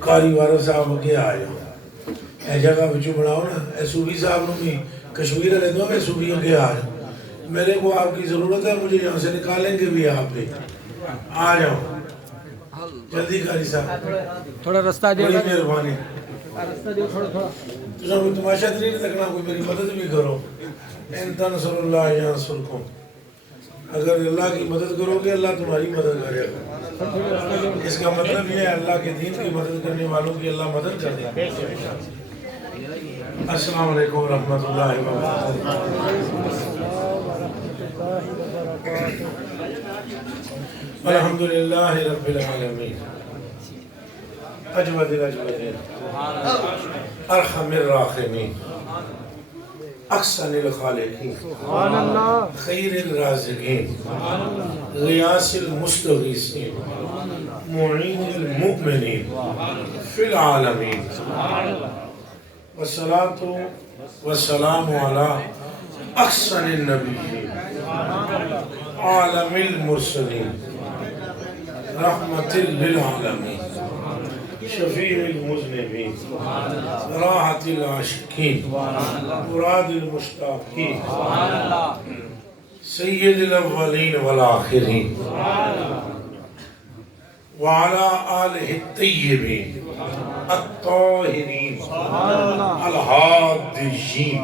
قاری وارث صاحب اگے آ جاؤ اے جگہ بچوں بناؤ نا اے صوفی صاحب نو بھی کشمیر والے دو میں صوفی اگے آ جاؤ میرے کو آپ کی ضرورت ہے مجھے یہاں سے نکالیں گے بھی آپ بھی آ جاؤ جلدی قاری صاحب تھوڑا رستہ دے بڑی مہربانی رستہ دے تھوڑا تجھے کوئی تماشا تو نہیں لگنا کوئی میری مدد بھی کرو ان تنصر اللہ ینصرکم اگر اللہ کی مدد کرو گے اللہ تمہاری مدد کرے گا اس کا مطلب یہ ہے اللہ کے دین کی مدد کرنے والوں کی اللہ مدد کر دے گا السلام علیکم ورحمۃ اللہ وبرکاتہ الحمدللہ رب العالمین اجود الاجودین ارحم الراحمین احسن الخالقین خیر الرازقین غیاث المستغیثین معین المؤمنین فی العالمین والصلاة والسلام علی احسن النبیین عالم المرسلین رحمت للعالمین شفیع المذنبین راحت العاشقین مراد المشتاقین سید الاولین والآخرین وعلى آلہ الطیبین الطاہرین الہادیین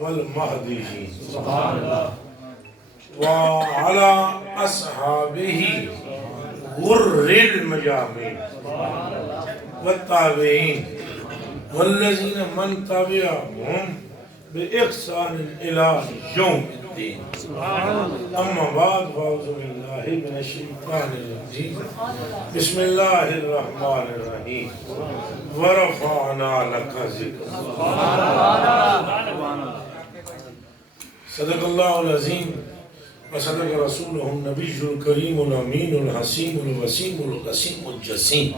والمہدیین وعلى اصحابہ غر المجامعین والتابعین والذین من تابعهم بإحسان إلى يوم الدين اما بعد فاعوذ باللہ من الشیطان الرجیم بسم اللہ الرحمن الرحیم ورفعنا لک ذکرک صدق اللہ العظیم وصدق رسوله النبی الکریم الامین الحسین الوسیم القسیم الجسیم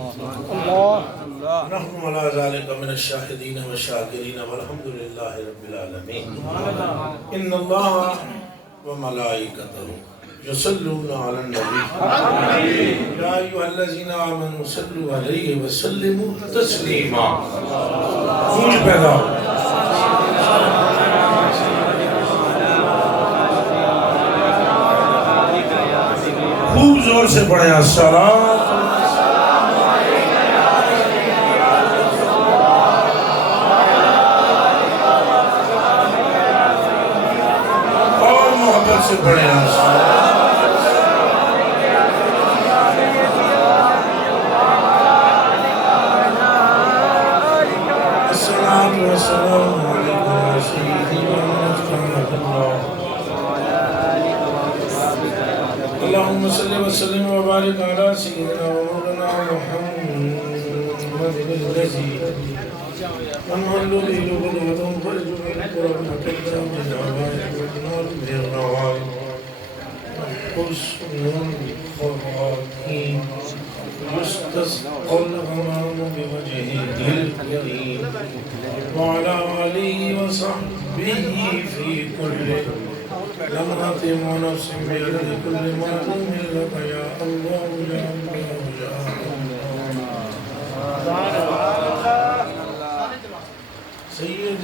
نحن على ذلك من الشاهدين والشاكرين والحمد لله رب العالمين ان الله وملائكته يصلون على النبي يا ايها الذين امنوا صلوا عليه وسلموا تسليما گونج پیدا خوب زور سے پڑھیں السلام سے پڑھیں السلام والسلام علیکم سیدنا محمد اللہم صلی وسلم وبارک علی سیدنا مولانا محمد الذی أنهل به لغلوة فرج من القرآن كذا من عوائد والنار من الروائد حسن الخواتيم يستسقى الغمام بوجهه الكريم وعلى آله وصحبه في كل لمحة ونفس بعدد كل معلوم لك يا الله يا الله يا الله سید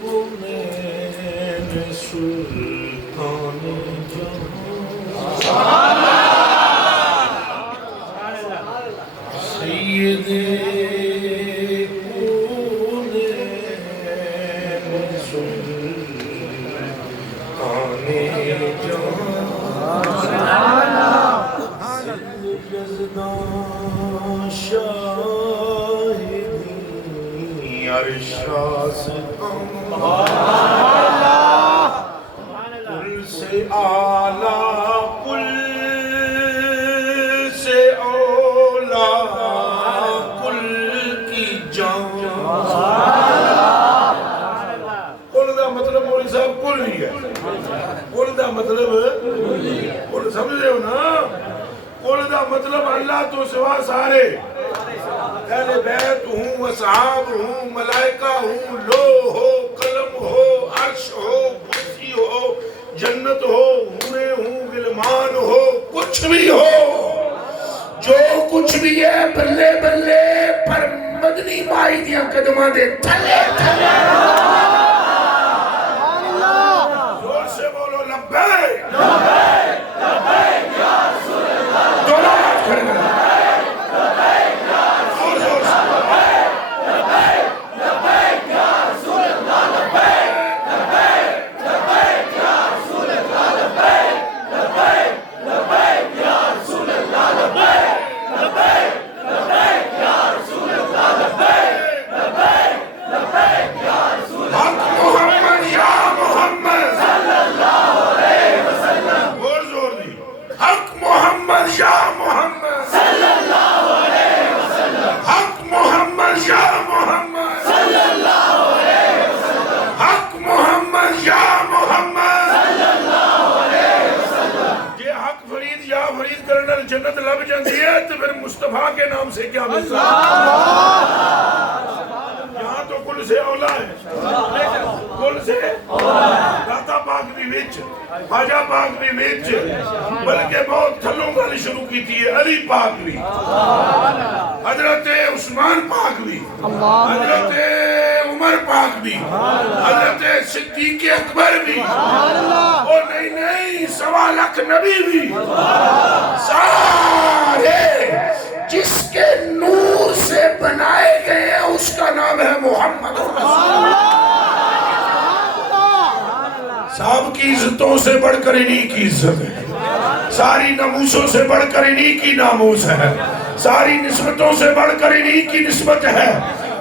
کونین سلطان جہان سید کونین سلطان جہان سید یزدان شاہدی عرشاس کل سے آلہ کل سے اولا کل کی جان کل دا مطلب مولی صاحب کل ہی ہے کل دا مطلب کل سمجھ رہے ہو نا کل دا مطلب اللہ تو سوا سارے اہل بیت ہوں اصحاب ہوں ملائکہ ہوں لو ہو قلم ہو عرش ہو کرسی ہو جنت ہو حوریں ہوں غلمان ہو کچھ بھی ہو جو کچھ بھی ہے بلے بلے اپنی مائی دیا قدمہ دے تھلے تھلے زور سے بولو لبیک لبیک یا رسول اللہ دونوں ہاتھ کھڑے کریں زور زور سے لبیک لبیک یا رسول اللہ لبیک لبیک لبیک یا رسول اللہ لبیک لبیک لبیک یا رسول اللہ لبیک لبیک لبیک یا رسول اللہ لبیک لبیک لبیک یا رسول اللہ حق محمد یا محمد صلی اللہ علیہ وسلم اور زور دی حق محمد یا محمد صلی اللہ علیہ وسلم حق محمد یا محمد صلی اللہ علیہ وسلم حق محمد یا محمد صلی اللہ علیہ وسلم یہ حق فرید یا فرید کرنا جنت لب جاندی ہے تو پھر مصطفیٰ کے نام سے کیا ملتا ہے یہاں تو کل سے اولا ہے کل سے داتا پاک بھی وچ خواجہ پاک بھی وچ بلکہ بہت تھلوں گل شروع کی تھی علی پاک بھی حضرت عثمان پاک بھی حضرت عمر پاک بھی حضرت صدیق اکبر بھی اور نہیں 1.25 لاکھ نبی بھی سارے جس کے نور سے بنائے گئے ہیں اس کا نام ہے محمد رسول اللہ صاحب کی عزتوں سے بڑھ کر انہی کی عزت ہے ساری ناموسوں سے بڑھ کر انہی کی ناموس ہے ساری نسبتوں سے بڑھ کر انہی کی نسبت ہے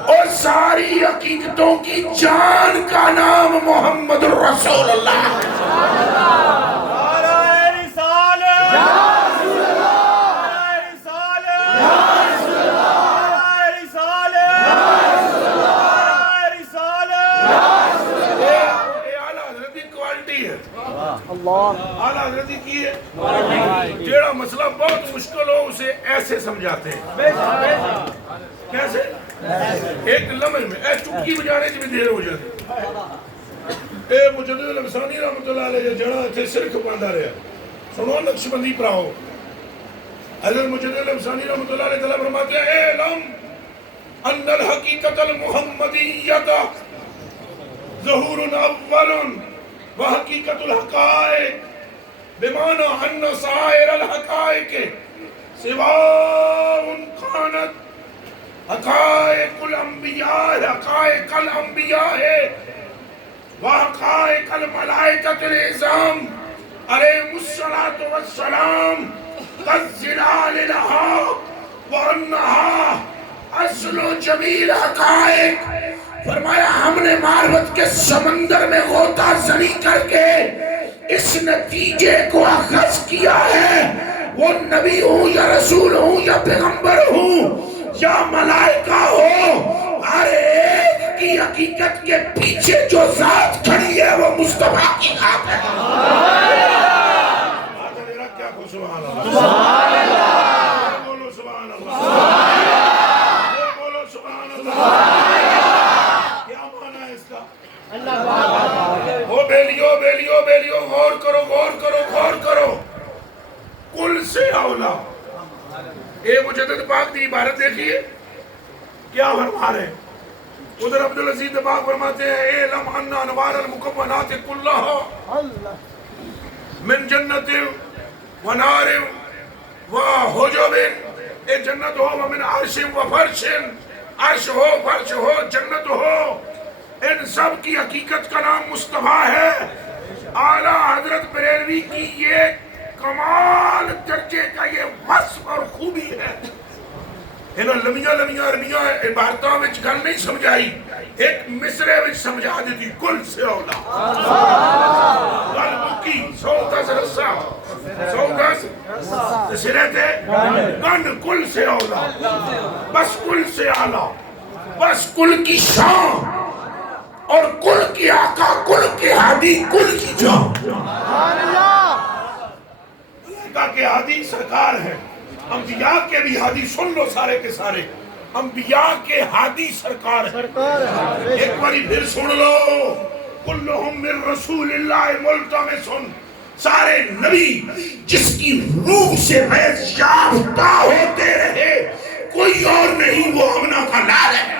اور ساری حقیقتوں کی جان کا نام محمد رسول اللہ اعلیٰ حضرتی کی ہے جیڑا مسئلہ بہت مشکل ہو اسے ایسے سمجھاتے ہیں کیسے ایک لمحے میں ایک چٹکی بجانے کی بھی دیر ہو جاتی اے مجدد الافسانی رحمت اللہ علیہ جڑا تھے سرک باندھا رہا سنو نقش بندی پراؤ حضرت مجدد الافسانی رحمت اللہ علیہ تعالیٰ فرماتے ہیں اے لم ان الحقیقت المحمدیت ظہور اول وحقیقت الحقائق بمعنى ان سائر الحقائق سواء كانت حقائق الانبیاء حقائق الانبیاء وحقائق الملائکۃ العظام علیہم الصلاۃ والسلام كالظلال لها وانها اصل جمیل حقائق فرمایا ہم نے معرفت کے سمندر میں غوطہ زنی کر کے اس نتیجے کو اخذ کیا ہے وہ نبی ہوں یا رسول ہوں یا پیغمبر ہوں یا ملائکہ ہو ہر ایک کی حقیقت کے پیچھے جو ذات کھڑی ہے وہ مصطفیٰ کی ذات ہے کیا کو سبحان اللہ بولو سبحان اللہ بولو سبحان اللہ بیلیو غور کرو کل سے اولا اے مجدد پاک دی عبارت دیکھیے کیا فرما رہے ہیں ادھر عبدالعزیز پاک فرماتے ہیں اے لم ان انوار المکونات کلہا من جنت و نار و حجب اے جنت ہو ومن عرش و فرش عرش ہو فرش ہو جنت ہو ان سب کی حقیقت کا نام مصطفیٰ ہے اعلیٰ حضرت بریلوی کی یہ کمال درجے کا یہ وصف اور خوبی ہے انہوں لمیاں عربیاں عبارتوں میں گل نہیں سمجھائی ایک مصرے میں سمجھا دیتی کل سے اولا گل مکی سودس رسا سودس سرے تھے گن کل سے اولا بس کل سے اعلیٰ بس کل کی شان اور کل کی آقا کل کی ہادی کل کی جان ملائکہ کے ہادی سرکار ہے انبیاء کے بھی ہادی سن لو سارے کے سارے انبیاء کے ہادی سرکار ہے ایک باری پھر سن لو کلہم من رسول اللہ ملتمسن سارے نبی جس کی روح سے فیض یافتہ ہوتے رہے کوئی اور نہیں وہ آمنہ کا لال ہے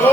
2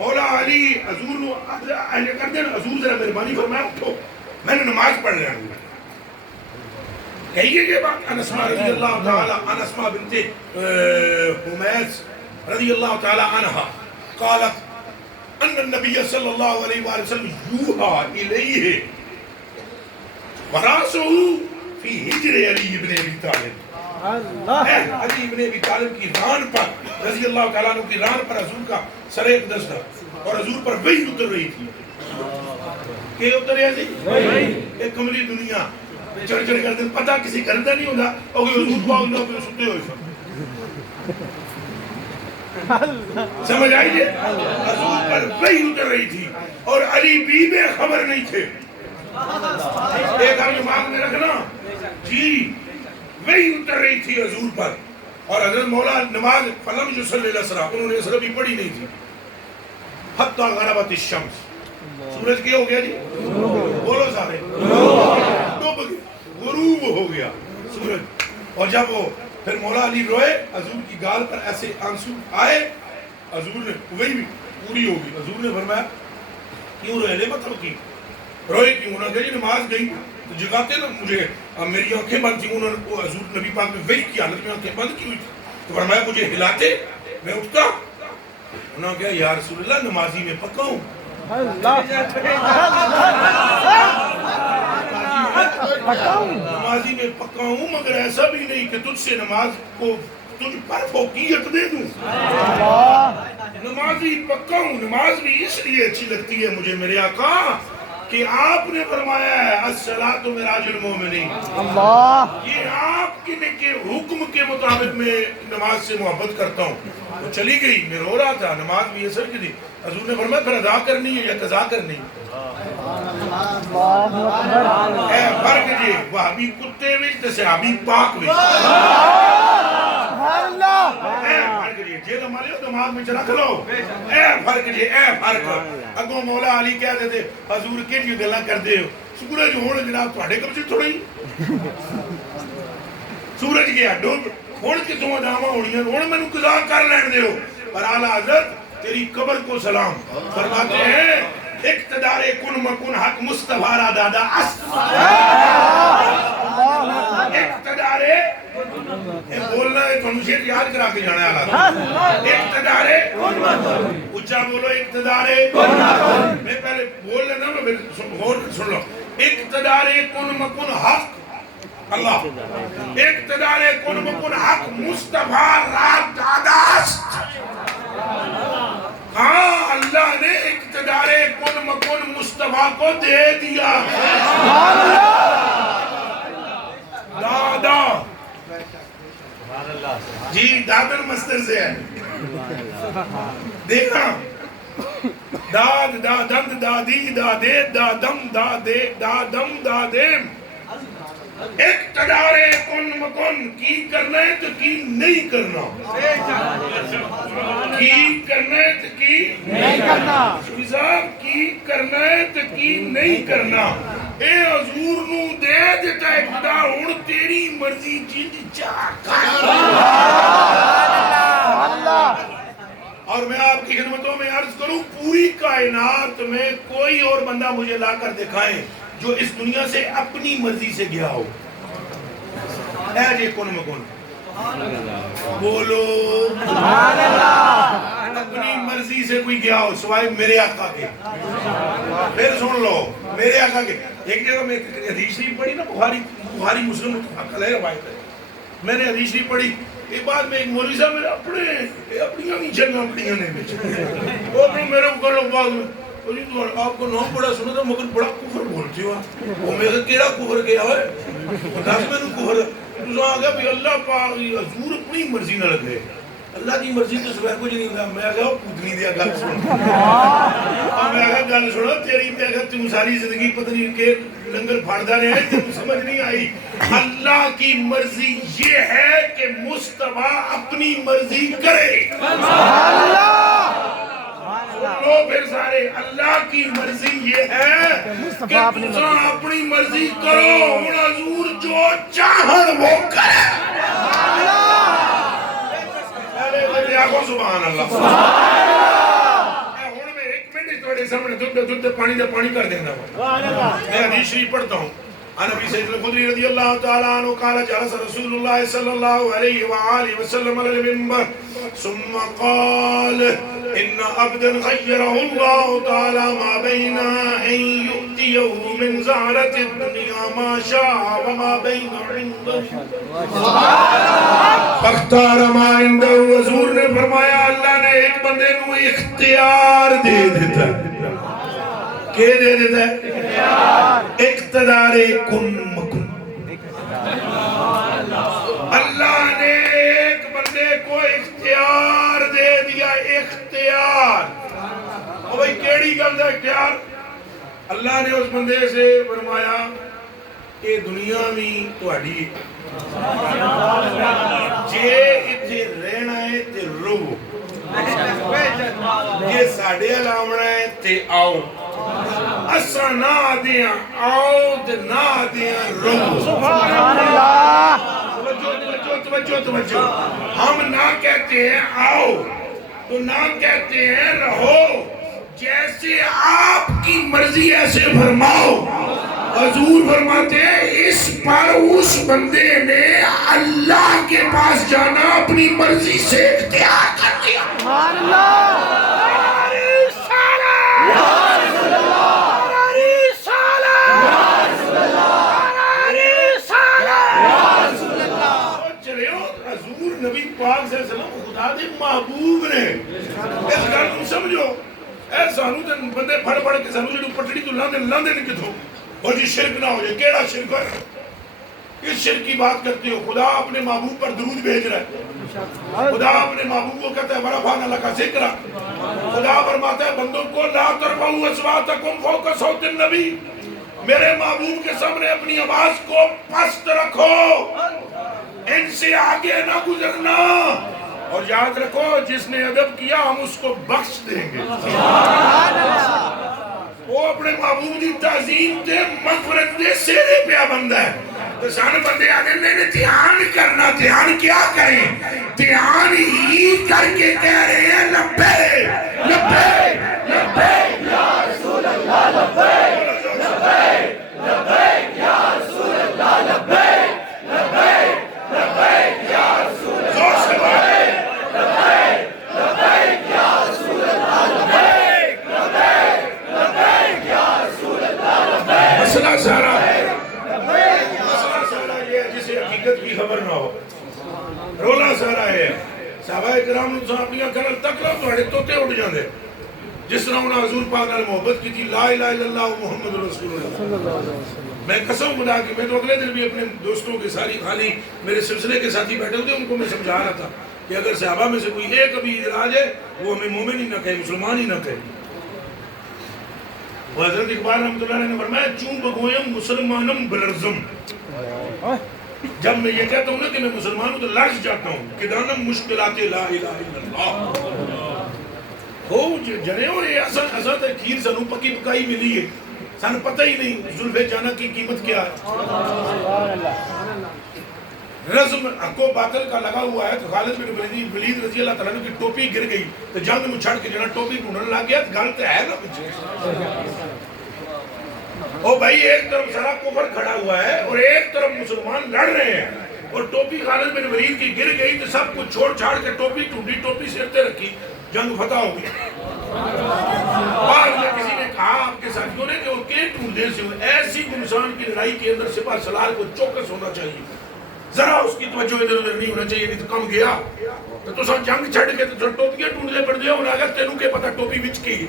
مولا علی حضور نو اجے کر دین حضور ذرا مہربانی فرمایا اٹھو میں نے نماز پڑھ لینا ہوں کہیے یہ بات انسماء رضی اللہ تعالی انسماء بنت حمیس رضی اللہ تعالی عنہ قالت ان النبی صلی اللہ علیہ وآلہ وسلم یوحا الیہ وراسہ فی ہجر علی ابن ابی طالب علی ابن ابی طالب کی ران پر رضی اللہ تعالیٰ عنہ کی ران پر حضور کا سر اقدس تھا اور حضور پر وحی اتر رہی تھی کہ اتر رہی تھی ایک کملی دنیا چڑھ چڑھ کر دن پتہ کسی کرتا نہیں ہوتا اور کہ حضور پاؤں نہ پہ ستے ہوئے سمجھ آئیے حضور پر وحی اتر رہی تھی اور علی بھی بے خبر نہیں تھے ایک آپ دماغ میں رکھنا جی وہی اتر رہی تھی حضور پر اور حضرت مولا نماز فلم جو صلی اللہ علیہ وسلم انہوں نے اسرا بھی پڑھی نہیں تھی حتی غربت الشمس سورج کیا ہو گیا جی بولو سارے ڈوب گیا غروب ہو گیا سورج اور جب وہ پھر مولا علی روئے حضور کی گال پر ایسے آنسو آئے حضور نے وہی بھی پوری ہوگی حضور نے فرمایا کیوں روئے لے مطلب کی روئے کیوں نہ گئی نماز گئی تو جگاتے نا مجھے میری آنکھیں بند تھیں انہوں نے حضور نبی پاک میں وہی کی حالت میں آنکھیں بند کی ہوئی تھی تو فرمایا مجھے ہلاتے میں اٹھتا انہوں نے کہا یا رسول اللہ نمازی میں پکا ہوں نمازی میں پکا ہوں مگر ایسا بھی نہیں کہ تجھ سے نماز کو تجھ پر فوقیت دے دوں نمازی پکا ہوں نماز بھی اس لیے اچھی لگتی ہے مجھے میرے آقا کہ آپ نے فرمایا ہے الصلاۃ معراج المومنین یہ آپ کے حکم کے مطابق میں نماز سے محبت کرتا ہوں وہ چلی گئی میں رو رہا تھا نماز بھی اثر کی تھی حضور نے فرمایا پھر ادا کرنی ہے یا قضا کرنی اے فرق جی وہابی کتے وچ تے صحابی پاک وچ اے فرق جی جے ہمارے دماغ میں رکھ لو اے فرق جی اے فرق اگوں مولا علی کہہ دے حضور کیڑی گلاں کردے ہو سورج ہن جناب تواڈے قبضے تھوڑی سورج گیا ڈوب ہن کتوں جاواں ہونیاں ہن مینوں قضا کر لین دیو پر اعلی حضرت تیری قبر کو سلام فرماتے ہیں اقتدار کن مکن حق مصطفیٰ را دادا اقتدار بولنا ہے تو مجھے یاد کرا کے جانا ہے اقتدار اچھا بولو اقتدار میں پہلے بول لینا میں سن لو اقتدار کن مکن حق اللہ اقتدار کن مکن حق مصطفیٰ را دادا ہاں اللہ نے اقتدار کن مکن مصطفیٰ کو دے دیا دادا جی دادر مصدر سے ہے دیکھنا داد دادند دادی دادے دادم دادے دادم دادیم اقتدار کن مکن کی کرنا ہے تو کی نہیں کرنا کی کرنا ہے تو کی نہیں کرنا صاحب کی کرنا ہے تو کی نہیں کرنا اے حضور نو دے دیتا اقتدار ہن تیری مرضی جنج چاہ کر اور میں آپ کی خدمتوں میں عرض کروں پوری کائنات میں کوئی اور بندہ مجھے لا کر دکھائیں جو اس دنیا سے اپنی مرضی سے گیا ہو اے جی کن مکن بولو اپنی مرضی سے کوئی گیا ہو سوائے میرے آقا کے پھر سن لو میرے آقا کے ایک جگہ میں حدیث شریف پڑھی نا بخاری مسلم متفق علیہ روایت ہے میں نے حدیث شریف پڑھی ایک بات میں ایک مولوی صاحب میرے اپنیاں نہیں جنگاں پڑیاں نے وہ اپنے میرے اوپر لوگ بات آپ کو نام بڑا سنا تھا مگر بڑا کفر بولتے ہو وہ میرے کیڑا کفر کیا ہوئے دس میں نے کفر تو آگیا بھی اللہ پاک حضور اپنی مرضی نہ لگے اللہ کی مرضی تو سوائے کچھ نہیں ہوگا میں آگیا پوتنی دیا گل سنا میں آگیا گل سنا تیری میں آگیا تم ساری زندگی پتنی کے لنگر پھاڑدا رہے ہیں تم سمجھ نہیں آئی اللہ کی مرضی یہ ہے کہ مصطفیٰ اپنی مرضی کرے لو پھر سارے اللہ کی مرضی یہ ہے کہ تم اپنی مرضی کرو ہن حضور جو چاہن وہ کرے پہلے آگو سبحان اللہ ہن تھوڑے سامنے دودھ پانی دا پانی کر دینا میں حدیث شریف پڑھتا ہوں عن ابي سعيد الخدري رضي الله تعالى عنه قال جلس رسول الله صلى الله عليه وآله وسلم على المنبر ثم قال إن عبدا خيره الله تعالى ما بين أن يؤتيه من زهرة الدنيا ما شاء وما بين عنده فاختار ما عنده. حضور نے فرمایا اللہ نے ایک بندے کو اختیار دے دیتا ہے. کیا دے دیتا ہے؟ اقتدار کن مکن. اللہ نے ایک بندے کو اختیار دے دیا. اختیار اور بھئی کیڑی گل دا اختیار؟ اللہ نے اس بندے سے فرمایا کہ دنیا میں تہاڈی جے اتھے رہنا ہے تے رہو جے ساڈے علامنا ہے تے آؤ. اسا نہ آدیاں آؤ تے نہ آدیاں رہو. سبحان اللہ. توجہ. ہم نہ کہتے ہیں آؤ تو نہ کہتے ہیں رہو. جیسے آپ کی مرضی ایسے فرماؤ. حضور فرماتے ہیں اس پر اس بندے نے اللہ کے پاس جانا اپنی مرضی سے اختیار کر دیا. سبحان اللہ. نبی پاک صلی اللہ علیہ وسلم خدا دے محبوب نے. اس گل کو سمجھو. اے سانو تے بندے پھڑ پھڑ کے سانو جڑی پٹڑی تو لاندے نہیں کتھوں. اور جی شرک نہ ہو جائے. کیڑا شرک ہے؟ کس شرک کی بات کرتے ہو؟ خدا اپنے محبوب پر درود بھیج رہا ہے. خدا اپنے محبوب کو کہتا ہے ورفعنا لک ذکر. خدا فرماتا ہے بندوں کو لا ترفعوا اصواتکم فوق صوت النبی. میرے محبوب کے سامنے اپنی آواز کو پست رکھو. ان سے آگے نہ گزرنا. اور یاد رکھو جس نے ادب کیا ہم اس کو بخش دیں گے. وہ اپنے محبوب دی تعظیم دے مغفرت دے سیرے پہ بندہ ہے. تو سان بندے آنے نے دھیان کرنا. دھیان کیا کریں؟ دھیان ہی کر کے کہہ رہے ہیں لبیک لبیک لبیک یا رسول اللہ. لبیک لبیک لبیک یا رسول اللہ. لبیک لبیک لبیک یا رسول اللہ. لبیک لبیک یا رسول اللہ. لبیک لبیک لبیک یا رسول اللہ. مسئلہ سارا یہ جسے حقیقت کی خبر نہ ہو. رولا سارا ہے صحابہ کرام نے اپنی گل تک لو تھوڑے توتے اڑ جاندے. جس طرح انہوں نے حضور پاک نال محبت کی تھی لا الہ الا اللہ محمد رسول اللہ. میں قسم خدا کی میں تو اگلے دن بھی اپنے دوستوں کے ساری خالی میرے سلسلے کے ساتھی بیٹھے ہوتے ان کو میں سمجھا رہا تھا کہ اگر صحابہ میں سے کوئی ایک ابھی ادھر آ جائے وہ ہمیں مومن ہی نہ کہے مسلمان ہی نہ کہے. وہ حضرت اقبال رحمۃ اللہ علیہ نے فرمایا چون بگویم مسلمانم بلرزم. جب میں یہ کہتا ہوں نا کہ میں مسلمان ہوں تو لرز جاتا ہوں. کہ دانم مشکلات لا الہ الا اللہ. ہو جنے ہو یہ اصل کھیر سنو پکی پکائی ملی ہے. سن پتہ ہی نہیں زلف جانا کی قیمت کیا ہے. رزم کو باطل کا لگا ہوا ہے. تو خالد بن ولید رضی اللہ تعالیٰ کی ٹوپی گر گئی تو جنگ میں چھڑ کے جنا ٹوپی ڈھونڈنے لگ گیا. گل تو ہے نا پیچھے. او بھائی ایک طرف سارا کفر کھڑا ہوا ہے اور ایک طرف مسلمان لڑ رہے ہیں اور ٹوپی خالد بن ولید کی گر گئی تو سب کچھ چھوڑ چھاڑ کے ٹوپی ٹوٹی ٹوپی سرتے رکھی. جنگ فتح ہو گئی. بعد میں کسی نے کہا آپ کے ساتھیوں نے کہ وہ کیے ٹوٹنے سے ہوئے. ایسی گمسان کی لڑائی کے اندر سپاہ سالار کو چوکس ہونا چاہیے. ذرا اس کی توجہ ادھر ادھر نہیں ہونا چاہیے. نہیں تو کم گیا تو سب جنگ چھڑ کے تو ٹوپیاں ٹوٹنے پڑ دیا. انہیں اگر تینوں کے پتہ ٹوپی وچ کی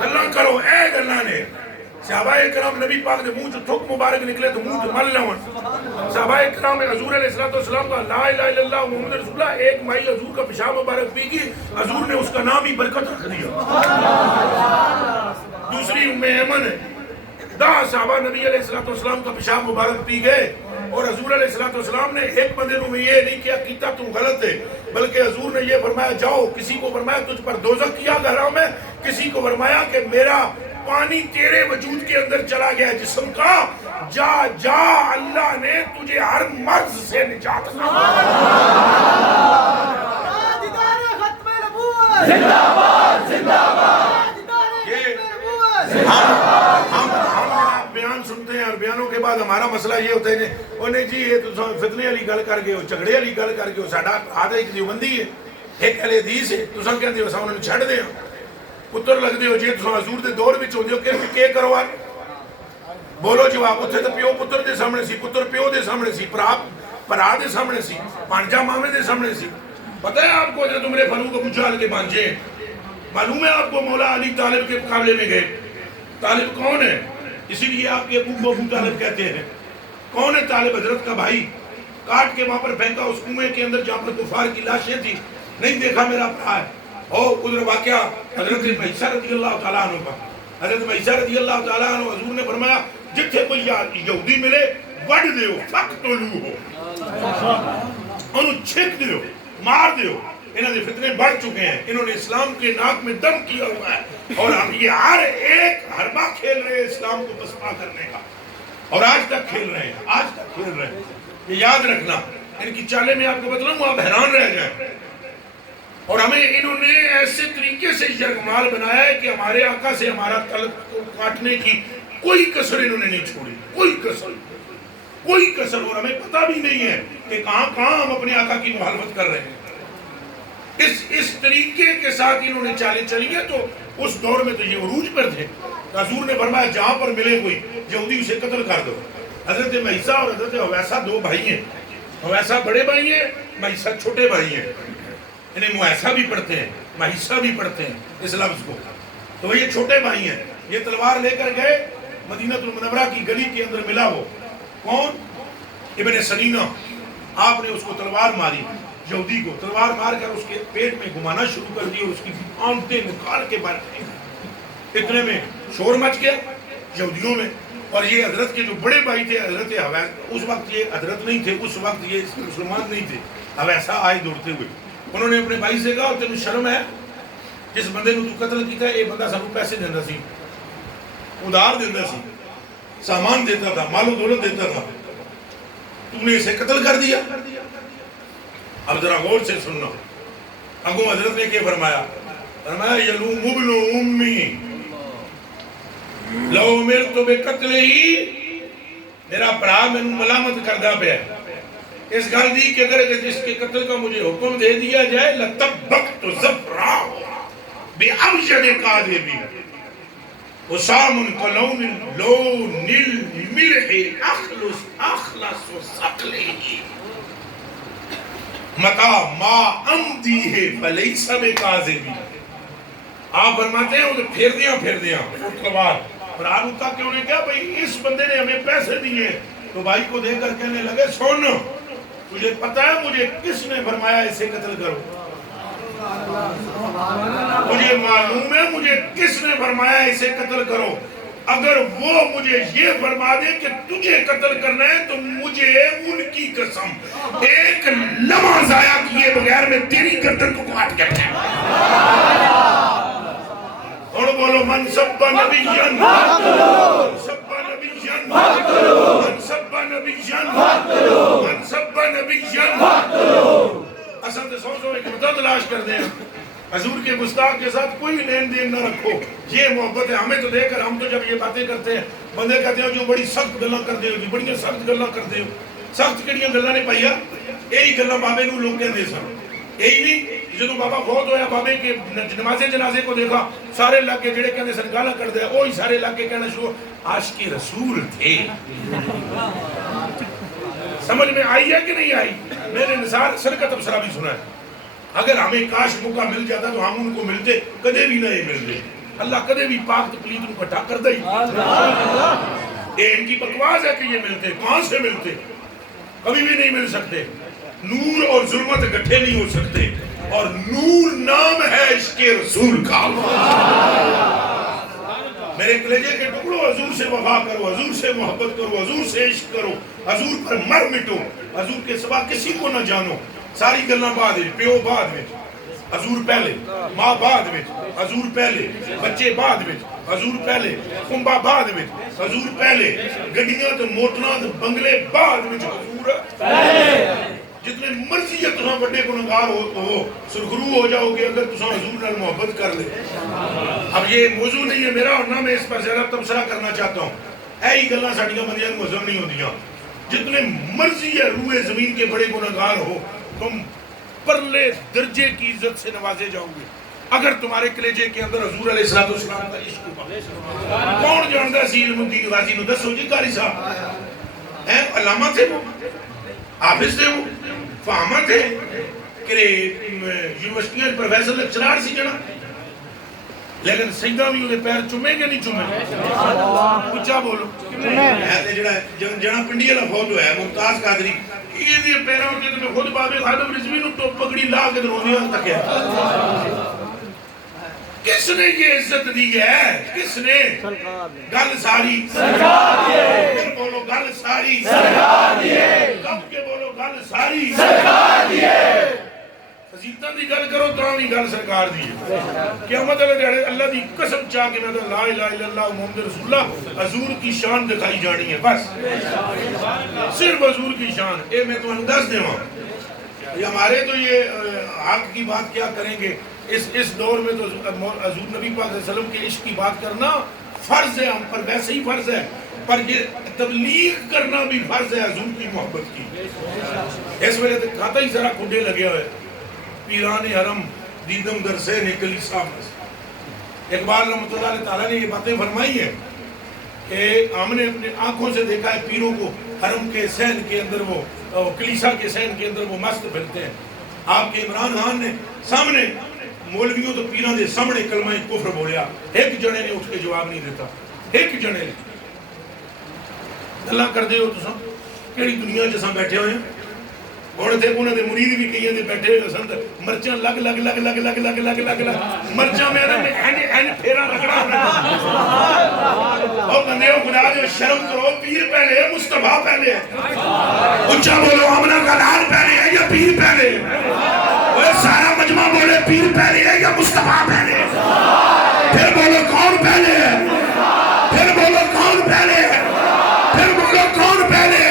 گلاں کرو. اے گلاں نے صحابہ کرام نبی پاک نے منہ جو تھوک مبارک نکلے تو منہ جو مل لون. صحابہ کرام حضور علیہ السلام کا لا الہ الا اللہ محمد رسول اللہ ایک مائی حضور کا پیشاب مبارک پی گئی. حضور نے اس کا نام ہی برکت رکھ دیا. دوسری ام ایمن ہے. 10 صحابہ نبی علیہ السلام کا پیشاب مبارک پی گئے اور حضور علیہ السلام نے ایک بندے کو یہ نہیں کیا کیتا تو غلط ہے بلکہ حضور نے یہ فرمایا جاؤ. کسی کو فرمایا تجھ پر دوزخ کیا گھروں میں. کسی کو فرمایا کہ میرا پانی تیرے وجود کے اندر چلا گیا جسم کا. جا جا اللہ نے تجھے ہر مرض سے نجات ہم بیان سنتے ہیں اور بیانوں کے بعد ہمارا مسئلہ یہ ہوتا ہے انہیں جی یہ تو فتنے والی گل کر گئے ہو جھگڑے والی گل کر گئے ہو ساڈا آدھا ایک دیوبندی ہے ایک اہل حدیث ہے تساں کہندے ہو انہوں نے چھڈ دے پتر لگدے ہو جی تساں حضور دے دور وچ ہوندے ہو کہ کرو بولو جواب اتنے تو پیو پتر دے سامنے سی پتر پیو دے سامنے سی پرا دے سامنے سی پانجا مامے دے سامنے سی پتہ ہے آپ کو حضرت عمر فاروق ابو جہل کے بانجے معلوم ہے آپ کو مولا علی طالب کے مقابلے میں گئے طالب کون ہے اسی لیے آپ کے ابو طالب کہتے ہیں کون ہے طالب حضرت کا بھائی کاٹ کے وہاں پر پھینکا اس کنویں کے اندر جہاں پر کفار کی لاشیں تھی نہیں دیکھا میرا بھرا ہے اور ادھر واقعہ حضرت معیسہ رضی اللہ تعالیٰ عنہ کا حضرت معیسہ رضی اللہ تعالیٰ عنہ حضور نے فرمایا جتھے کوئی یہودی ملے وڈ دیو فقتلو ہو انہوں چھک دیو مار دیو انہوں نے فتنے بڑھ چکے ہیں انہوں نے اسلام کے ناک میں دم کیا ہوا ہے اور ہم یہ ہر ایک حربہ کھیل رہے ہیں اسلام کو پسپا کرنے کا اور آج تک کھیل رہے ہیں یہ یاد رکھنا ان کی چالیں میں آپ کو بتلاؤں آپ حیران رہ جائیں اور ہمیں انہوں نے ایسے طریقے سے یرغمال بنایا ہے کہ ہمارے آقا سے ہمارا تعلق کو کاٹنے کی کوئی کسر انہوں نے نہیں چھوڑی کوئی کسر اور ہمیں پتہ بھی نہیں ہے کہ کہاں ہم اپنے آقا کی مخالفت کر رہے ہیں اس طریقے کے ساتھ انہوں نے چالیں چلی ہیں تو اس دور میں تو یہ عروج پر تھے حضور نے فرمایا جہاں پر ملے کوئی یہودی اسے قتل کر دو حضرت معیسہ اور حضرت حویسہ دو بھائی ہیں حویسہ بڑے بھائی ہیں معیسہ چھوٹے بھائی ہیں انہیں معیسہ بھی پڑھتے ہیں معیسہ بھی پڑھتے ہیں اس لفظ کو تو یہ چھوٹے بھائی ہیں یہ تلوار لے کر گئے مدینہ المنورہ کی گلی کے اندر ملا وہ کون ابن سنینہ آپ نے اس کو تلوار ماری یہودی کو تلوار مار کر اس کے پیٹ میں گھمانا شروع کر دی اور اس کی آنٹیں نکال کے باہر اتنے میں شور مچ گیا یہودیوں میں اور یہ حضرت کے جو بڑے بھائی تھے حضرت حویسہ اس وقت یہ حضرت نہیں تھے اس وقت یہ مسلمان نہیں تھے حویسہ آئے دوڑتے ہوئے انہوں نے اپنے بھائی سے کہا تینوں شرم ہے جس بندے کو تو قتل کیتا ہے یہ بندہ سب پیسے دینا سی ادھار دیتا سی سامان دیتا تھا مال و دولت دیتا تھا تم نے اسے قتل کر دیا اب ذرا غور سے سننا اگو حضرت نے کیا فرمایا یلوم ابن امی لو امرت بقتلہ میرا بھرا میں ملامت کردہ پہ اس گل دی کہ اگر اس کے قتل کا مجھے حکم دے دیا جائے لَتَبَّقْتُ زَفْرَا بِأَوْجَدِ قَادِبِ وَسَامٌ قَلَوْنِ لَوْنِ الْمِلْحِ أَخْلَصُ سَقْلِهِ مَتَا مَا أَمْدِهِ فَلَيْسَ بِقَاذِبِ آپ فرماتے ہیں وہ پھیر دیا وہ تلوار اور آروتا کہ انہیں کہا بھئی اس بندے نے ہمیں پیسے دیے تو بھائی کو دے کر کہنے لگے سن تجھے پتا ہے مجھے کس نے فرمایا اسے قتل کرو مجھے معلوم ہے مجھے کس نے فرمایا اسے قتل کرو اگر وہ مجھے یہ فرما دے کہ تجھے قتل کرنا ہے تو مجھے ان کی قسم ایک لمحہ ضائع کیے بغیر میں تیری گردن کو کاٹ کے اور بولو من سب نبیًا من سب نبیًا من سب نبیًا من سب نبیًا اصل تو سوچو ایک مدد تلاش کر دیں حضور کے گستاخ کے ساتھ کوئی لین دین نہ رکھو یہ محبت ہے ہمیں تو دیکھ کر ہم تو جب یہ باتیں کرتے ہیں بندے کہتے ہیں جو بڑی سخت گلاں کرتے ہو بڑی سخت گلاں کرتے ہو سخت کڑیاں گلاں نے پائیا یہی گلاں بابے نو لوگ کہندے سن یہی نہیں جدوں بابا فوت ہویا بابے کے نماز جنازے کو دیکھا سارے علاقے جڑے کہندے سن گالاں کردے وہی سارے علاقے کہنا شروع عاشق رسول تھے سمجھ میں آئی ہے کہ نہیں آئی میں نے نثار سر کا تبصرہ بھی سنا ہے اگر ہمیں کاش موقع مل جاتا تو ہم ان کو ملتے کدے بھی نہیں ملتے اللہ کدے بھی پاک تقلید ان کو اٹھا کر دے یہ ان کی بکواس ہے کہ یہ ملتے کہاں سے ملتے کبھی بھی نہیں مل سکتے نور اور ظلمت اکٹھے نہیں ہو سکتے اور نور نام ہے عشق رسول کا میرے کلیجے کے ٹکڑوں حضور سے وفا کرو حضور سے محبت کرو حضور سے عشق کرو حضور پر مر مٹو حضور کے سوا کسی کو نہ جانو ساری گلنا بعد ہے پیو بعد میں حضور پہلے ماں بعد میں حضور پہلے بچے بعد میں حضور پہلے کنبا بعد میں حضور پہلے گڈیاں تو موٹراں تو بنگلے بعد میں حضور پہلے جتنے مرضی ہے تساں بڑے گنہگار ہو سرخرو ہو جاؤ گے اگر تساں حضور نال محبت کر لے. اب یہ موضوع نہیں ہے میرا اور نہ میں اس پر زیادہ تبصرہ کرنا چاہتا ہوں. ایہی گلاں ساڈیاں بندیاں نوں ہضم نہیں ہوندیاں. جتنے مرضی ہے روئے زمین کے بڑے گنہگار ہو تم پرلے درجے کی عزت سے نوازے جاؤ گے اگر تمہارے کلیجے کے اندر حضور علیہ السلام کا عشق ہوگا. کون جانتا سی علم الدین غازی نو؟ دسو جی قاری صاحب ہیں علامہ تھے وہ حافظ تھے وہ فہامہ تھے کہ یونیورسٹیاں پروفیسر لیکچرار سی جنا لیکن سیدہ بھی انہیں پیر چومے کہ نہیں چومے؟ اچھا بولو جنا پنڈی والا فوت ہوا ہے ممتاز قادری یہ دیئے پیروں کے تمہیں خود بابے خادم رضوی نو تو پگڑی لا کے دروندیاں تک ہے. کس نے یہ عزت دی ہے؟ کس نے؟ گل ساری سرکار دیئے. پھر بولو گل ساری سرکار دیئے. کب کے بولو گل ساری سرکار دیئے. فضیلتاں دی گل کرو تاں بھی گل سرکار دیئے. قیامت علیہ دیہڑے اللہ دی قسم چاہ کے میں تو لا الہ الا اللہ محمد رسول اللہ حضور کی شان دکھائی جانی ہے بس صرف حضور کی شان. اے میں تو انداز دے ہوں یہ ہمارے تو یہ حق کی بات کیا کریں گے اس دور میں تو حضور نبی پاک علیہ وسلم کے عشق کی بات کرنا فرض ہے ہم پر ویسے ہی فرض ہے پر یہ تبلیغ کرنا بھی فرض ہے حضور کی محبت کی. اس وجہ سے کھاتا ہی ذرا کھڈے لگے ہوئے پیران حرم دیدم در سین کلیسا میں. اقبال رحمۃ اللہ تعالیٰ نے یہ باتیں فرمائی ہیں کہ ہم نے اپنے آنکھوں سے دیکھا ہے پیروں کو حرم کے سین کے اندر وہ کلیسا کے سین کے اندر وہ مست پھرتے ہیں. آپ کے عمران خان نے سامنے مولویوں تو پیران دے سامنے کلمہ کفر بولیا ایک جنے نے اٹھ کے جواب نہیں دیتا. ایک جنے نے اللہ کر دے ہو تو سب کیڑی دنیا جیسا بیٹھے ہوئے ہیں اور تھے انہوں نے مرید بھی کہیں دے بیٹھے ہوئے سنت مرچاں لگ لگ لگ لگ لگ لگ لگ لگ لگ مرچاں میں این پھیرا رکھنا اور بندے ہو خدا جو شرم کرو پیر پہلے مصطفیٰ پہلے اچھا بولو آمنہ کا لال پہلے ہے یا پیر پہلے وہ سارا مجمع بولے پیر پہلے ہے یا مصطفیٰ پہلے پھر بولو کون پہلے ہے پھر بولو کون پہلے ہے پھر بولو کون پہلے ہے.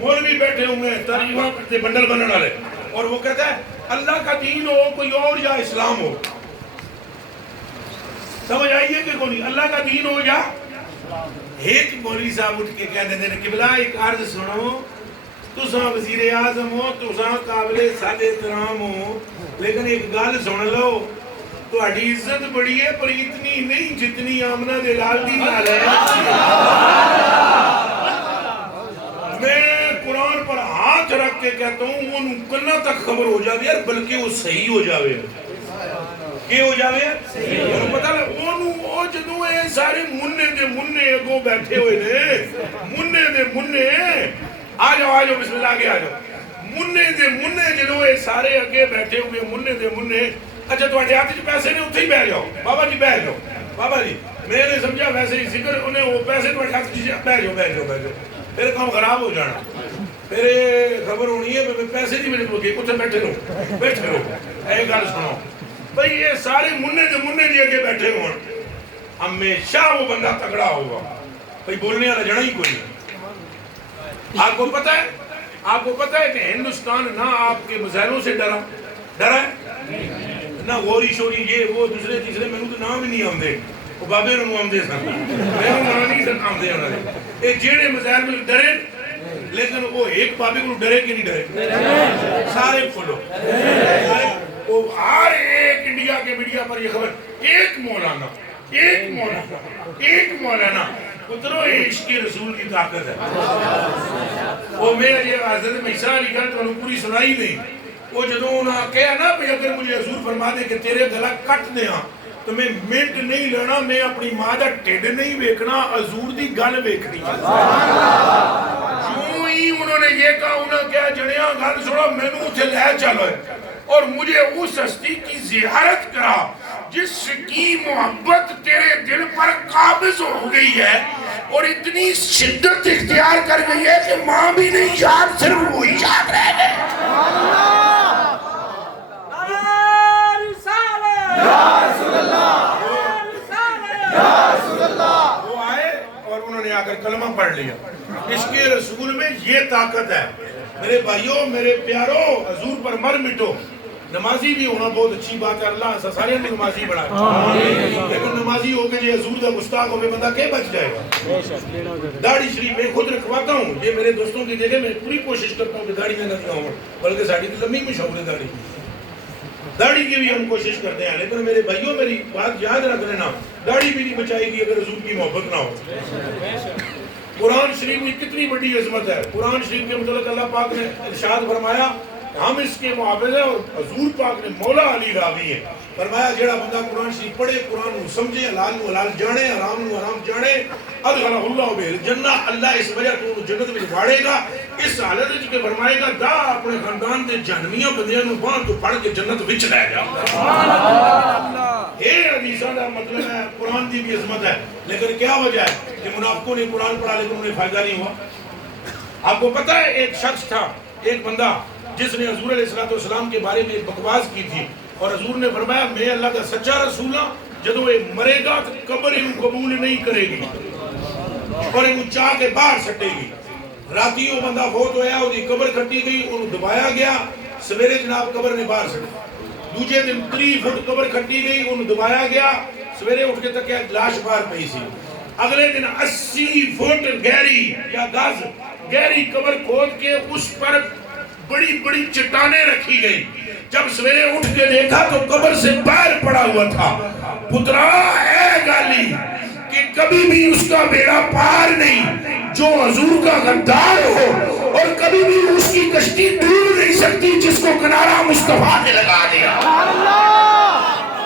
مولوی بیٹھے ہوئے ہیں ترجمہ کرتے بنڈل بننے والے اور وہ کہتا ہے اللہ کا دین ہو کوئی اور یا اسلام ہو. سمجھ آئیے کہ کوئی اللہ کا دین ہو یا ایک مولوی صاحب اٹھ کے کہہ دینے قبلہ ایک عرض سنو تساں وزیر اعظم ہو تساں قابل سادے احترام ہو لیکن ایک گل سن لو تہاڈی عزت بڑی ہے پر اتنی نہیں جتنی آمنہ دے لال دی نال ہے. میں قرآن پر ہاتھ رکھ کے کہتا ہوں وہ کنا تک خبر ہو جاوے ہے بلکہ وہ صحیح ہو جاوے کہ ہو جاوے ہے پتہ لے وہ جدوں اے سارے مننے دے مننے اگوں بیٹھے ہوئے نے مننے دے مننے آ جاؤ بسم اللہ آگے آ جاؤ مننے دے مننے جدوں اے سارے اگے بیٹھے ہوئے مننے دے مننے اچھا تواڈے ہاتھ وچ پیسے نے اوتھے ہی بیٹھ جاؤ بابا جی بیٹھ جاؤ بابا جی میں نے سمجھا ویسے ہی ذکر انہیں وہ پیسے تواڈے ہاتھ وچ بیٹھ جاؤ پھر کام خراب ہو جانا پھر خبر ہونی ہے پیسے نہیں ملے گے اتنے بیٹھے رہو اے گل سنو بھئی یہ سارے مننے جی اگے بیٹھے ہون ہمیشہ وہ بندہ تگڑا ہوگا بھئی بولنے والا جنا ہی کوئی نہیں. آپ کو پتہ ہے کہ ہندوستان نہ آپ کے مسائلوں سے ڈرا ہے نہ غوری شوری یہ وہ دوسرے تیسرے میں تو نام ہی نہیں آمدے وہ بابے نو آمدے سن میں نام نہیں سن آمدے انہوں نے یہ جیڑے مسائل میں ڈرے لیکن وہ ایک بابے کو ڈرے کہ نہیں ڈرے سارے کھولو وہ ہر ایک انڈیا کے میڈیا پر یہ خبر ایک مولانا اترو عشق رسول کی طاقت ہے. وہ میں یہ حضرت عیسیٰ علیہ گل تو پوری سنائی نہیں وہ جدوں انہاں کہا نا کہ اگر مجھے حضور فرما دے کہ تیرے گلا کٹ دے ہاں تو میں منٹ نہیں لینا میں اپنی ماں دا ٹھڈ نہیں ویکھنا حضور دی گل ویکھنی. جو ہی انہوں نے یہ کہا انہوں نے کہا جنیاں گل سنو مینوں اتھے لے چلو اور مجھے اس ہستی کی زیارت کرا جس کی محبت تیرے دل پر قابض ہو گئی ہے اور اتنی شدت اختیار کر گئی ہے کہ ماں بھی نہیں یاد صرف وہ یاد رہ گئے. وہ آئے اور انہوں نے آ کر کلمہ پڑھ لیا. عشق رسول میں یہ طاقت ہے. میرے بھائیوں، میرے پیاروں، حضور پر مر مٹو. نمازی بھی ہونا بہت اچھی بات ہے، اللہ سارے نمازی بڑھائے، لیکن نمازی ہو کے یہ حضور کا گستاخ ہو کے بندہ کیا بچ جائے گا؟ داڑھی شریف میں خود رکھواتا ہوں، یہ میرے دوستوں کی جگہ میں پوری کوشش کرتا ہوں کہ داڑھی میں نہ ہوں، بلکہ ساڑھی تو لمبی مشہور ہے داڑھی کی بھی ہم کوشش کرتے ہیں. لیکن میرے بھائیوں میری بات یاد رکھ لینا، داڑھی بھی نہیں بچائے گی اگر حضور کی محبت نہ ہو. قرآن شریف میں کتنی بڑی عظمت ہے. قرآن شریف کے متعلق اللہ پاک نے ارشاد فرمایا ہم اس کے محافظ ہیں، اور حضور پاک نے مولا علی راوی ہے. فرمایا جیڑا بندہ قرآن شریف پڑھے، قرآن کو سمجھے، حلال کو حلال جانے، حرام کو حرام جانے، ادخلہ اللہ بہ الجنہ، اللہ اس وجہ تو جنت میں واڑے گا. اس حالت وچ کے فرمائے گا دا اپنے خاندان دے جہنمیاں بندیاں نوں باہر تو پھڑ کے جنت وچ لے جا. سبحان اللہ. یہ حدیثاں دا مطلب ہے قرآن دی بھی عظمت ہے. لیکن کیا وجہ ہے کہ منافقوں نے قرآن پڑھا لیکن انہیں فائدہ نہیں ہوا. آپ کو پتہ ہے ایک شخص تھا، ایک بندہ جس نے حضور علیہ السلام کے بارے میں ایک بکواس کی تھی، اور حضور نے فرمایا میں اللہ کا سچا رسول ہوں، جدو یہ مرے گا تو قبر انہوں قبول نہیں کرے گی اور انہوں چاہ کے باہر سٹے گی. راتی وہ بندہ فوت ہویا، وہ قبر کھٹی گئی، انہوں دبایا گیا، سویرے جناب قبر نے باہر سٹی. دوجے دن 3 فٹ قبر کھٹی گئی، انہوں دبایا گیا، سویرے اٹھ کے تک لاش باہر پئی سی. اگلے دن 80 فٹ گہری یا گز گہری قبر کھود کے اس پر بڑی بڑی چٹانیں رکھی گئی. جب سویرے اٹھ کے دیکھا تو قبر سے باہر پڑا ہوا تھا. پترا اے گالی کہ کبھی بھی اس کا بیڑا پار نہیں جو حضور کا غدار ہو، اور کبھی بھی اس کی کشتی ڈوب نہیں سکتی جس کو کنارہ مصطفیٰ نے لگا دیا.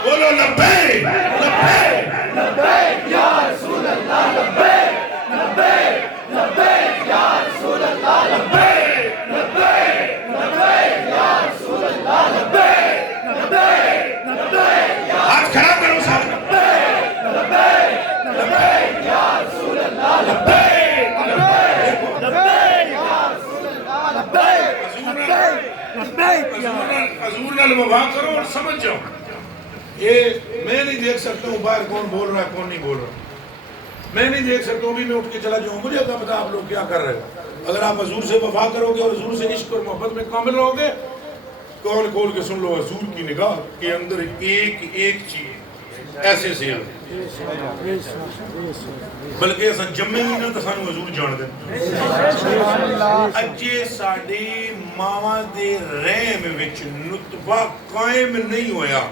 بولو لبیک لبیک لبیک یا رسول اللہ، لبیک لبیک لبیک یا رسول اللہ، لبیک لبیک لبیک یا رسول اللہ، لبیک لبیک لبیک. ہاتھ کھڑا کرو سارے. لبیک لبیک لبیک یا رسول اللہ، لبیک لبیک لبیک یا رسول اللہ، لبیک لبیک. حضور نال وفا کرو اور سمجھ جاؤ. یہ میں نہیں دیکھ سکتا ہوں باہر کون بول رہا ہے کون نہیں بول رہا. میں نہیں دیکھ سکتا ہوں بھی میں اٹھ کے چلا جاؤں. مجھے کیا پتا آپ لوگ کیا کر رہے ہیں. اگر آپ حضور سے وفا کرو گے اور حضور سے عشق اور محبت میں کامل رہو گے، کون کھول کے سن لو حضور کی نگاہ کے اندر ایک ایک چیز ایسے سے ہے، بلکہ ایسا جمعے ہی نہ تو سانو حضور جان دیں. اجے ساڑے ماواں دے رحم وچ نطفہ قائم نہیں ہویا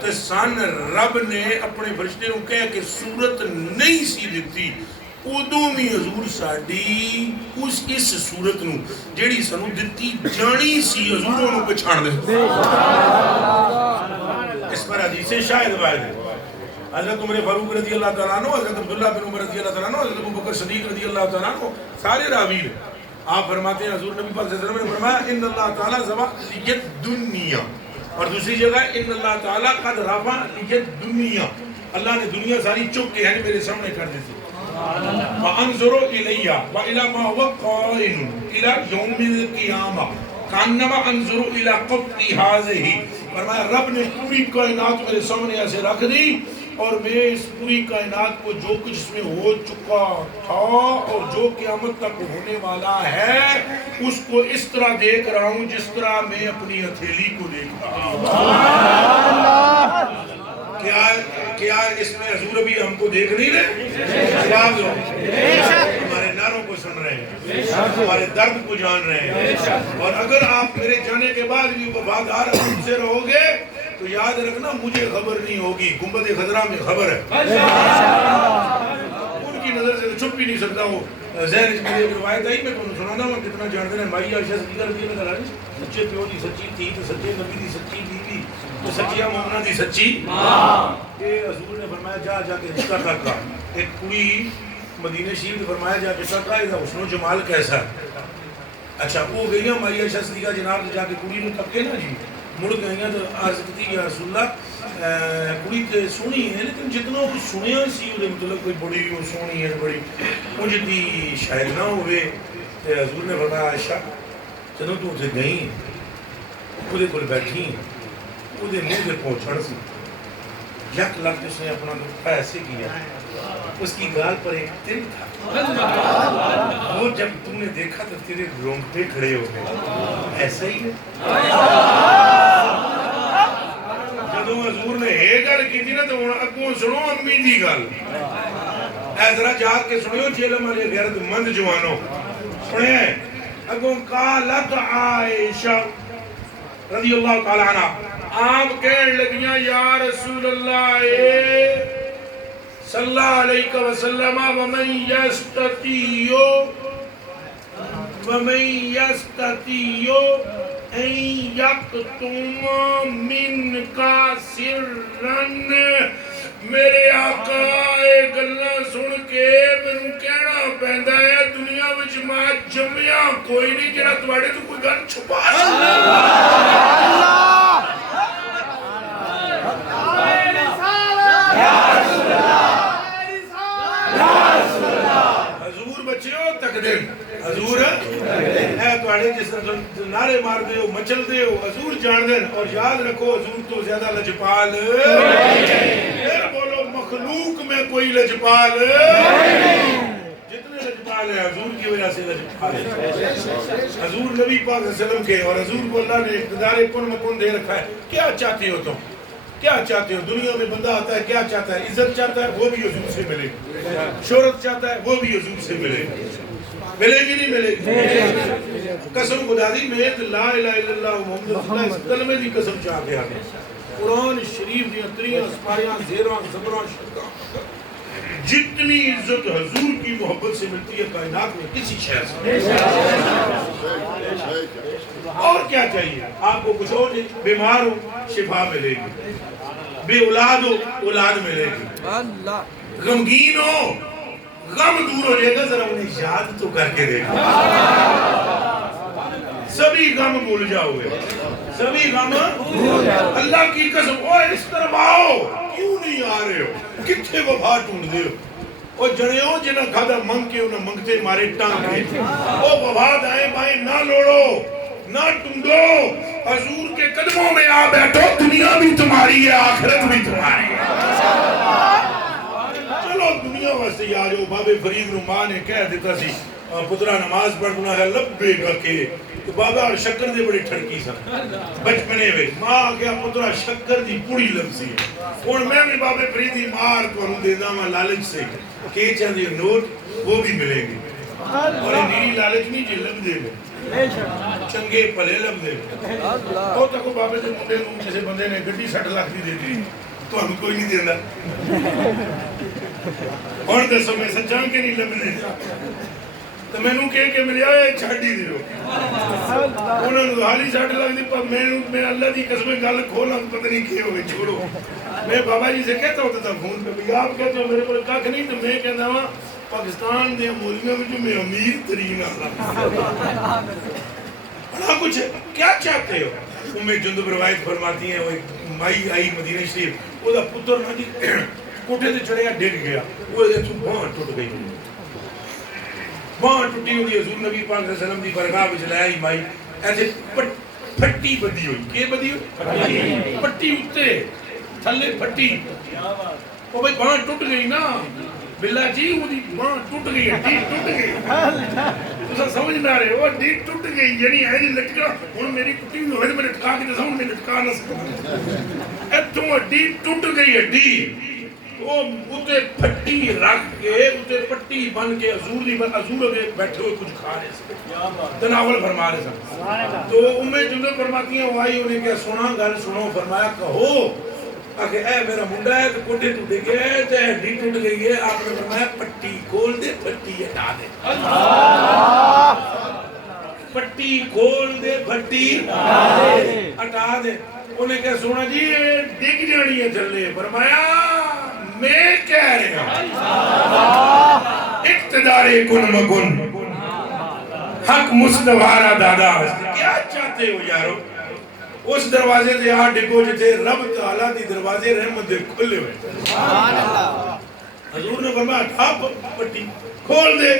تو سن رب نے اپنے فرشتے نوں کہہ کے صورت نہیں سی دیتی. ادوں بھی حضور ساڑی اس صورت نوں جیڑی سانو دتی جانی سی حضوروں نوں پہچان دے. اس پر حدیث شاہد وارد ہے. حضرت عمر فاروق رضی اللہ تعالیٰ عنہ، حضرت عبداللہ بن عمر رضی اللہ تعالیٰ عنہ، حضرت ابوبکر صدیق رضی اللہ تعالیٰ عنہ، سارے راوی ہیں. آپ فرماتے ہیں حضور نبی پاک صلی اللہ علیہ وسلم نے فرمایا ان اللہ تعالیٰ زوا لیت دنیا، اور دوسری جگہ ان اللہ تعالیٰ قد رفع لیت دنیا، اللہ نے دنیا ساری چک کے ہیں میرے سامنے کر دی تھی. وَأَنظُرُ إِلَيَّ وَإِلَى مَا هُوَ قَائِمٌ إِلَى يَوْمِ الْقِيَامَةِ كَأَنَّمَا أَنظُرُ إِلَى قَطِّ هَٰذِهِ. فرمایا رب نے پوری کائنات میرے سامنے ایسے رکھ دی، اور میں اس پوری کائنات کو جو کچھ اس میں ہو چکا تھا اور جو قیامت تک ہونے والا ہے اس کو اس طرح دیکھ رہا ہوں جس طرح میں اپنی ہتھیلی کو دیکھ رہا ہوں. کیا اس میں حضور ابھی ہم کو دیکھ نہیں رہے؟ ہمارے نعروں کو سن رہے ہیں، ہمارے درد کو جان رہے ہیں. اور اگر آپ میرے جانے کے بعد بھی وفادار ہم سے رہو گے تو یاد رکھنا مجھے خبر نہیں ہوگی، گنبد خضرا میں خبر ہے. ان کی نظر سے تو چھپ بھی نہیں سکتا. وہ ذہن اس میں ایک روایت آئی، میں تمہیں سنانا ہوں کتنا جانتے ہیں. مائی عائشہ صدیقہ رضی اللہ عنہا سچے پیو دی سچی تھی تو سچے نبی دی سچی بیوی تو سچیا مومنہ دی سچی ماں. کہ حضور نے فرمایا جا کے رشتہ تک کا ایک کڑی مدینہ شریف نے فرمایا جا کے رشتہ کا حسن و جمال کیسا ہے. اچھا وہ گئی ہیں مائی عائشہ صدیقہ جناب جا کے کڑی نے تک کے نا جی مڑ گئی ہیں تو عرض کی یا رسول اللہ کڑی تے سونی ہے لیکن جتنا کچھ سنیا سی وہ مطلب کوئی بڑی وہ سونی ہے بڑی مجھے دی شاید نہ ہوئے. حضور نے فرمایا عائشہ جدوں تو اسے گئی وہ کول بیٹھی وہ منہ سے پہنچن سی یک لفظ اس نے اپنا لطفہ ایسے کیا اس کی گال پر ایک تل تھا وہ جب تم نے دیکھا تو تیرے رونگٹے کھڑے ہو گئے ایسا ہی ہے جدوں حضور نے یہ گل کی تھی نا تو اگوں سنو امی دی گل اے ذرا جا کے سنو جیلم والے غیرت مند جوانوں سنے اگوں قالت عائشہ رضی اللہ تعالی عنہ آپ کہنے لگیاں یا رسول اللہ صلی اللہ علیہ وسلم ومن یستطیع ان یکتم منک سرن میرے آقا گلاں سن کے مینوں کہنا پیندا ہے دنیا وچ ماں جمیا کوئی نہیں جڑا تواڈے تو کوئی گل چھپا حضور بچیو تقدیر حضور اے تواڈے جس طرح نعرے مار دے ہو مچل دے ہو حضور جان دین اور یاد رکھو حضور تو زیادہ لجپال پھر بولو مخلوق میں کوئی لجپال جتنے لجپال ہیں حضور کی وجہ سے لجپال ہیں حضور نبی پاک صلی اللہ علیہ وسلم کے اور حضور کو اللہ نے اقتدار کن مکن دے رکھا ہے کیا چاہتے ہو تم کیا چاہتے ہو دنیا میں بندہ آتا ہے کیا چاہتا ہے عزت چاہتا ہے وہ بھی حضور سے ملے گی شہرت چاہتا ہے وہ بھی حضور سے ملے گی ملے گی نہیں ملے گی قسم خدا دی میں لا الہ الا اللہ محمد رسول اللہ اس کلمے دی قسم چاہ کے آگے قرآن شریف دی اتریاں اسپاریاں زیراں زبراں شرکاں جتنی عزت حضور کی محبت سے ملتی ہے کائنات میں کسی شہر سے اور کیا چاہیے آپ کو کچھ اور نہیں بیمار ہو شفا ملے گی بے اولاد ہو اولاد ملے گی غمگین ہو غم دور ہو جائے گا ذرا انہیں یاد تو کر کے دیکھو سبھی غم بھول جاؤ گے سبھی غم اللہ کی قسم اوہ اس طرف آؤ کیوں نہیں آ رہے ہو کتھے وفا ٹونڈ دے ہو وہ جنے ہو جنہ کھادا منگ کے انہیں منگتے مارے ٹانگ کے وہ وفا دائیں بائیں نہ لوڑو نہ ٹونڈو حضور کے قدموں میں آ بیٹھو دنیا بھی تمہاری ہے آخرت بھی تمہاری ہے چلو دنیا واسطے آ جاؤ بابے فرید نو ماں نے کہہ دیتا سی پترا نماز پڑھنا ہے لبے گا کے تو بابا شکر دے بڑی ٹھڑکی سا بچپنے میں ماں آگیا پترا شکر دی پوڑی لفظی ہے اور میں بھی بابے فریدی مار تو انہوں دے داما لالچ سے کہ چاہتے نوٹ وہ بھی ملے گی اور نیری لالچ نہیں جی لب دے میں چنگے پلے لب دے میں اور تکو بابے دے مندے نوں جسے بندے نے گھٹی 60 لاکھ دی دے دی تو ہم کوئی نہیں دینا اور دسو میں سچان کے نہیں لب دے تو میں نوں کہے کہ میرے آئے چھاڑی دی رو انہوں نے حالی 60 لاکھ دی پر میں اللہ دی قسمیں گل کھولا پتہ نہیں کھے ہوئے چھوڑو میں بابا جی سے کہتا ہوتا تھا فون پہ بھی آپ کہتے ہو میرے پر کاک نہیں تو میں کہتا ہوں پاکستان دے مولیوں میں جو میں امیر ترین آتا بڑا کچھ ہے کیا چاہتے ہو جندب روایت فرماتی ہیں وہ ایک مائی آئی مدینہ شریف وہ دا پتر نہ جی کوٹھے سے چڑھیا ڈگ گیا وہ بہن ٹوٹ گئی بہن ٹوٹی ہوئی حضور نبی پاک صلی اللہ علیہ وسلم دی برگاہ وچ لے آئی مائی ایسے پھٹی بدی ہوئی کی بدی ہوئی پھٹی اتے تھلے پھٹی وہ بھائی بہن ٹوٹ گئی نا بلّہ جی وہ دی بہن ٹوٹ گئی ڈی ٹوٹ گئی تو سمجھ نہ رہے وہ ڈی ٹوٹ گئی یعنی ہے جی لٹکا ہن میری ٹوٹی ہوئی میں لٹکا کے دساں میں لٹکا نہ سکتا ایتھوں ڈی ٹوٹ گئی ڈی وہ اتے پھٹی رکھ کے اتے پٹی بن کے حضور میں بیٹھے ہوئے کچھ کھا رہے سن تناول فرما رہے سن تو امیں جنہیں فرماتی ہیں وہ آئی انہیں کیا سونا گل سنو فرمایا کہو کہ اے میرا منڈا ہے تو کوٹے ٹوٹ گئے تے ہڈی ٹوٹ گئی ہے آپ نے فرمایا پٹی کھول دے پٹی ہٹا دے پٹی کھول دے پٹی ہٹا دے انہیں کیا سونا جی ڈگ جانی ہے چلے فرمایا میں کہہ رہا اقتدار کن مکن حق مصطفیٰ دادا کیا چاہتے ہو یارو اس دروازے دے آ ڈگو جتے رب تعالیٰ دی دروازے رحمت دے کھلے ہوئے حضور نے فرمایا ہٹا پٹی کھول دے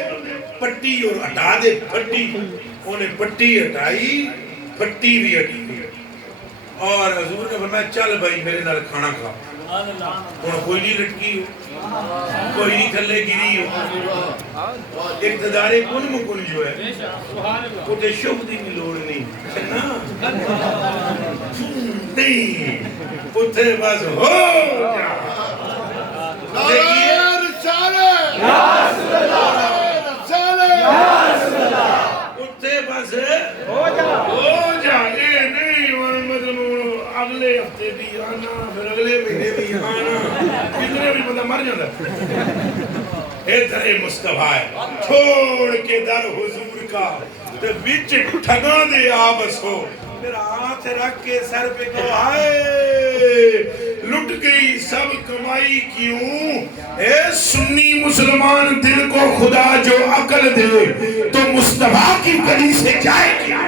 پٹی اور ہٹا دے پٹی انہیں پٹی ہٹائی پٹی بھی ہٹی اور حضور نے فرمایا چل بھائی میرے نال کھانا کھا ہوں کوئی نہیں لٹکی ہو، کوئی نہیں تھلے گری ہو، اقتدار کن مکن جو ہے وہ تے شب دی بھی لوڑ نہیں نہیں اتھے بس ہو جا دیکھیے اتھے بس ہو جا یہ نہیں مطلب اگلے ہفتے بھی آنا پھر اگلے مہینے بھی آنا کتنے بھی بندہ مر جاتا اے در مصطفیٰ ہے چھوڑ کے در حضور کا تو بچ ٹھگاں دے آبس ہو میرا ہاتھ رکھ کے سر پہ کو آئے لٹ گئی سب کمائی کیوں اے سنی مسلمان دل کو خدا جو عقل دے تو مصطفیٰ کی گلی سے جائے کیا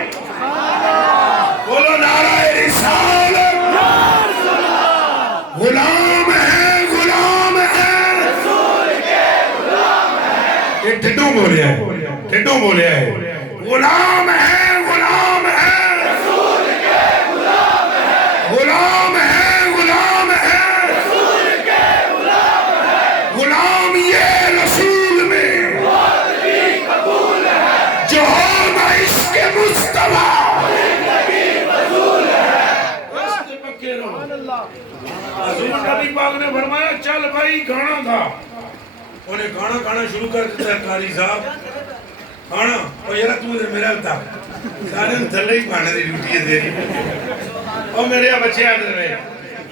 بولو نعرہ رسالت غلام ہے غلام ہے رسول کے غلام ہے یہ ٹھڈوں بولے ہیں ٹھڈوں بولے ہیں غلام ہے غلام ہے رسول کے غلام ہے غلام ہے غلام ہے رسول کے غلام ہے غلام یہ رسول میں بہت بھی قبول ہے جو ہوگا عشق مصطفیٰ حضور نبی پاک نے فرمایا چل بھائی گانا تھا انہیں گانا شروع کر دیتا ہے قاری صاحب گانا اور یارا تو ادھر میرا ہوتا سارے تھلے ہی پانے دی ڈیوٹی ہے تیری اور میرے بچے آدھر میں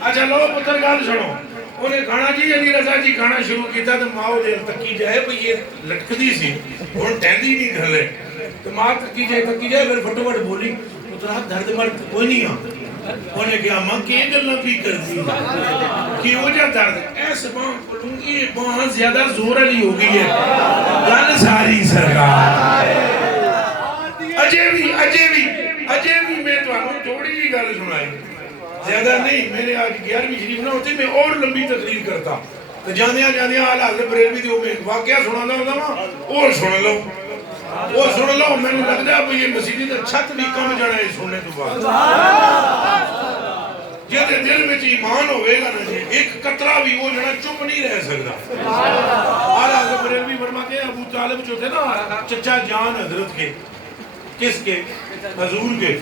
اچھا لو پتر گال سنو انہیں گانا جی علی رضا جی گانا شروع کیتا تو ماں دیر تکی جائے بھئی یہ لٹک دی سی اور ٹہندی نہیں تھلے تو ماں تکی جائے پھر پھٹو پھٹ بولی پترہ درد مرد کوئی نہیں آتا انہیں کہا ماں کی گلنا بھی کر دی کی وجہ درد ایسے باں پڑھوں گی باں زیادہ زور علی ہو گئی ہے گل ساری سرکار اجے بھی میں تو آنوں تھوڑی جی گل سنائی زیادہ نہیں میں نے آج 11ویں شریف نہ ہوتی میں اور لمبی تقریر کرتا تو جانیاں آلہ حضرت بریلوی دیو میں ایک واقعہ سنانا ہوتا ہوں اور سن لو وہ سن لو میں نے لگ جا یہ مسیحی تو چھت بھی کم جانا ہے سننے تو بعد جیدے دل میں ایمان ہوئے گا نا جی ایک قطرہ بھی وہ جانا چپ نہیں رہ سکتا آلہ حضرت بریلوی فرماتے ہیں ابو طالب جو تھے نا چچا جان حضرت کے کس کے حضور کے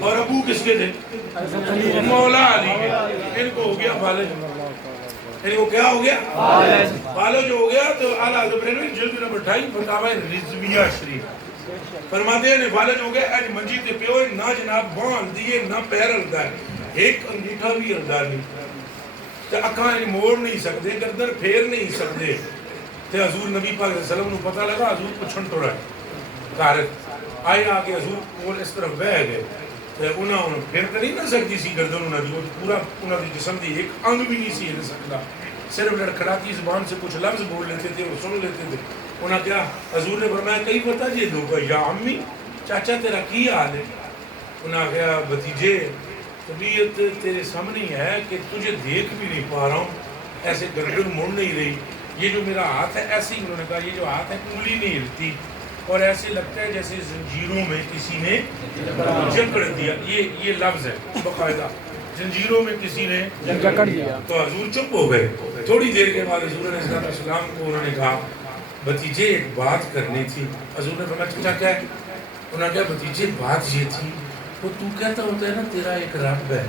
اور ابو کس کے تھے مولا علی کے ان کو ہو گیا فالج یعنی وہ کیا ہو گیا فالج ہو گیا تو اعلیٰ حضرت بریلوی جلد نمبر 28 فتاوی رضویہ شریف فرماتے ہیں فالج ہو گیا اج منجی تے پیو نہ جناب بان دیے نہ پیر ہلدا ہے ایک انگیٹھا بھی ہلدا نہیں تے اکھاں موڑ نہیں سکتے گردن پھیر نہیں سکتے تے حضور نبی پاک صلی اللہ علیہ وسلم کو پتہ لگا حضور پچھن توڑا ہے کارت آئے آ کے حضور کول اس طرف بہ گئے تے انہوں پھر کر نہیں نہ سکتی سی گردن انہوں نے پورا انہوں نے جسم دی ایک انگ بھی نہیں سی ہل سکتا صرف لڑکھڑاتی زبان سے کچھ لفظ بول لیتے تھے وہ سن لیتے تھے انہوں نے کیا حضور نے فرمایا کئی پتہ جی دو کا یا امی چاچا تیرا کی حال ہے انہوں نے کہا بھتیجے طبیعت تیرے سامنے ہے کہ تجھے دیکھ بھی نہیں پا رہا ہوں ایسے گردن مڑ نہیں رہی یہ جو میرا ہاتھ ہے ایسے ہی انہوں نے کہا یہ جو ہاتھ ہے انگلی نہیں ہلتی اور ایسے لگتا ہے جیسے زنجیروں میں کسی نے جکڑ دیا یہ لفظ ہے باقاعدہ زنجیروں میں کسی نے جکڑ دیا تو حضور چپ ہو گئے تھوڑی دیر کے بعد حضور علیہ السلام کو انہوں نے کہا بھتیجے ایک بات کرنی تھی حضور نے فرمایا چچا کیا ہے انہوں نے کہا بھتیجے بات یہ تھی وہ تو کہتا ہوتا ہے نا تیرا ایک رب ہے